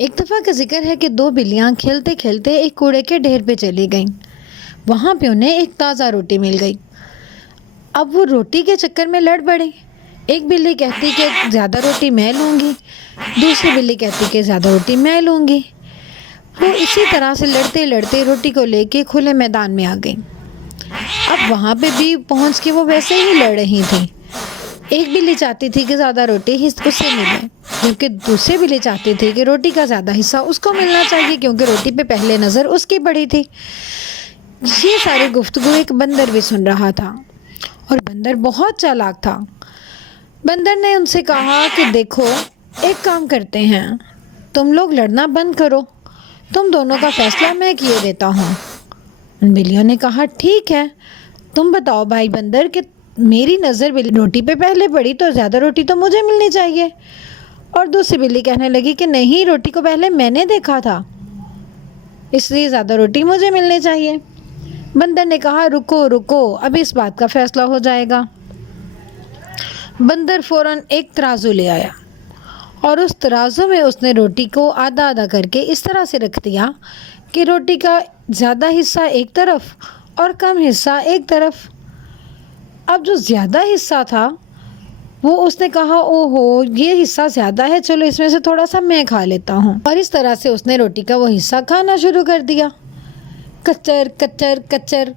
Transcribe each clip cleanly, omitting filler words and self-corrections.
ایک دفعہ کا ذکر ہے کہ دو بلیاں کھیلتے کھیلتے ایک کوڑے کے ڈھیر پہ چلی گئیں۔ وہاں پہ انہیں ایک تازہ روٹی مل گئی۔ اب وہ روٹی کے چکر میں لڑ پڑے۔ ایک بلی کہتی کہ زیادہ روٹی میں لوں گی، دوسری بلی کہتی کہ زیادہ روٹی میں لوں گی۔ وہ اسی طرح سے لڑتے لڑتے روٹی کو لے کے کھلے میدان میں آ گئیں۔ اب وہاں پہ بھی پہنچ کے وہ ویسے ہی لڑ رہی تھیں۔ ایک بلی چاہتی تھی کہ زیادہ روٹی اسے ملے، جبکہ دوسری بلی چاہتی تھی کہ روٹی کا زیادہ حصہ اس کو ملنا چاہیے، کیونکہ روٹی پہ پہلے نظر اس کی پڑی تھی۔ یہ ساری گفتگو ایک بندر بھی سن رہا تھا، اور بندر بہت چالاک تھا۔ بندر نے ان سے کہا کہ دیکھو، ایک کام کرتے ہیں، تم لوگ لڑنا بند کرو، تم دونوں کا فیصلہ میں کیے دیتا ہوں۔ ان بلیوں نے کہا ٹھیک ہے، تم بتاؤ بھائی بندر کہ میری نظر روٹی پہ پہلے پڑی تو زیادہ روٹی تو مجھے ملنی چاہیے۔ اور دوسری بلی کہنے لگی کہ نہیں، روٹی کو پہلے میں نے دیکھا تھا، اس لیے زیادہ روٹی مجھے ملنی چاہیے۔ بندر نے کہا رکو رکو، اب اس بات کا فیصلہ ہو جائے گا۔ بندر فوراً ایک ترازو لے آیا، اور اس ترازو میں اس نے روٹی کو آدھا آدھا کر کے اس طرح سے رکھ دیا کہ روٹی کا زیادہ حصہ ایک طرف اور کم حصہ ایک طرف۔ اب جو زیادہ حصہ تھا وہ اس نے کہا اوہو، یہ حصہ زیادہ ہے، چلو اس میں سے تھوڑا سا میں کھا لیتا ہوں۔ اور اس طرح سے اس نے روٹی کا وہ حصہ کھانا شروع کر دیا۔ کچر کچر کچر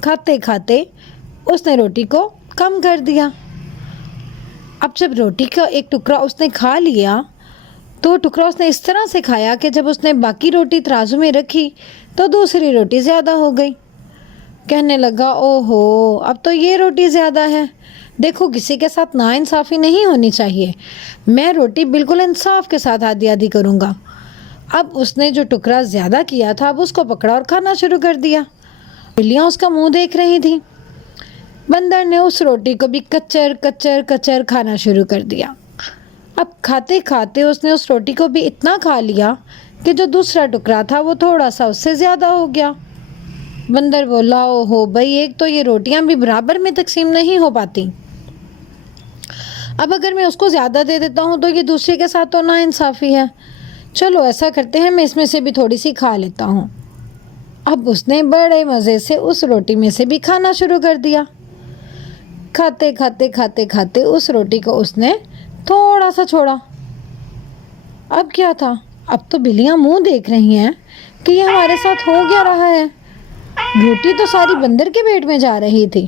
کھاتے کھاتے اس نے روٹی کو کم کر دیا۔ اب جب روٹی کا ایک ٹکڑا اس نے کھا لیا تو ٹکڑا اس نے اس طرح سے کھایا کہ جب اس نے باقی روٹی ترازو میں رکھی تو دوسری روٹی زیادہ ہو گئی۔ کہنے لگا اوہو، اب تو یہ روٹی زیادہ ہے، دیکھو کسی کے ساتھ ناانصافی نہیں ہونی چاہیے، میں روٹی بالکل انصاف کے ساتھ آدھی آدھی کروں گا۔ اب اس نے جو ٹکڑا زیادہ کیا تھا اب اس کو پکڑا اور کھانا شروع کر دیا۔ بلیاں اس کا منہ دیکھ رہی تھیں۔ بندر نے اس روٹی کو بھی کچر کچر کچر کھانا شروع کر دیا۔ اب کھاتے کھاتے اس نے اس روٹی کو بھی اتنا کھا لیا کہ جو دوسرا ٹکڑا تھا وہ تھوڑا سا اس سے زیادہ ہو گیا۔ بندر بولا اوہو بھائی، ایک تو یہ روٹیاں بھی برابر میں تقسیم نہیں ہو پاتی، اب اگر میں اس کو زیادہ دے دیتا ہوں تو یہ دوسرے کے ساتھ تو ناانصافی ہے، چلو ایسا کرتے ہیں میں اس میں سے بھی تھوڑی سی کھا لیتا ہوں۔ اب اس نے بڑے مزے سے اس روٹی میں سے بھی کھانا شروع کر دیا۔ کھاتے کھاتے کھاتے کھاتے اس روٹی کو اس نے تھوڑا سا چھوڑا۔ اب کیا تھا، اب تو بلیاں منہ دیکھ رہی ہیں کہ یہ ہمارے ساتھ ہو کیا رہا ہے۔ روٹی تو ساری بندر کے پیٹ میں جا رہی تھی،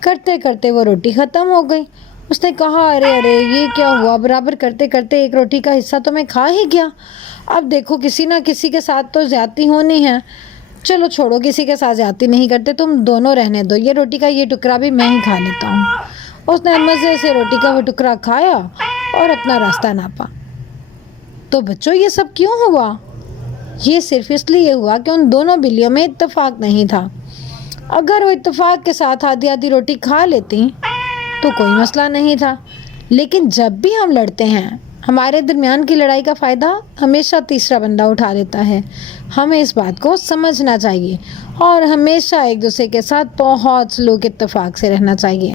کرتے کرتے وہ روٹی ختم ہو گئی۔ اس نے کہا ارے ارے، یہ کیا ہوا، برابر کرتے کرتے ایک روٹی کا حصہ تو میں کھا ہی گیا، اب دیکھو کسی نہ کسی کے ساتھ تو زیادتی ہونی ہے، چلو چھوڑو، کسی کے ساتھ زیادتی نہیں کرتے، تم دونوں رہنے دو، یہ روٹی کا یہ ٹکڑا بھی میں ہی کھا لیتا ہوں۔ اس نے مزے سے روٹی کا وہ ٹکڑا کھایا اور اپنا راستہ ناپا۔ تو بچوں، یہ سب کیوں ہوا؟ یہ صرف اس لیے ہوا کہ ان دونوں بلیوں میں اتفاق نہیں تھا۔ اگر وہ اتفاق کے ساتھ آدھی آدھی روٹی کھا لیتی تو کوئی مسئلہ نہیں تھا، لیکن جب بھی ہم لڑتے ہیں ہمارے درمیان کی لڑائی کا فائدہ ہمیشہ تیسرا بندہ اٹھا لیتا ہے۔ ہمیں اس بات کو سمجھنا چاہیے اور ہمیشہ ایک دوسرے کے ساتھ بہت سلوک اتفاق سے رہنا چاہیے۔